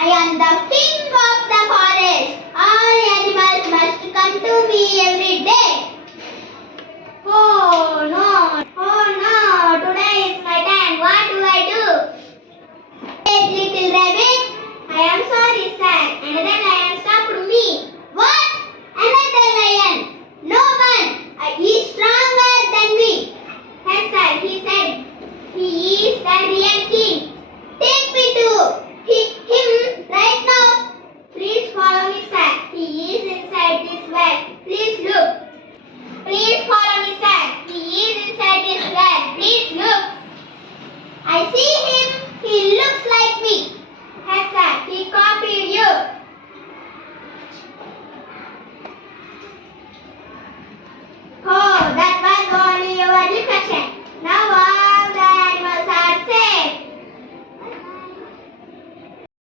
I am the king of the forest. All animals must come to me every day. Oh no, today is my time. What do I do? Hey, little rabbit, I am sorry, sir. Another lion stopped me.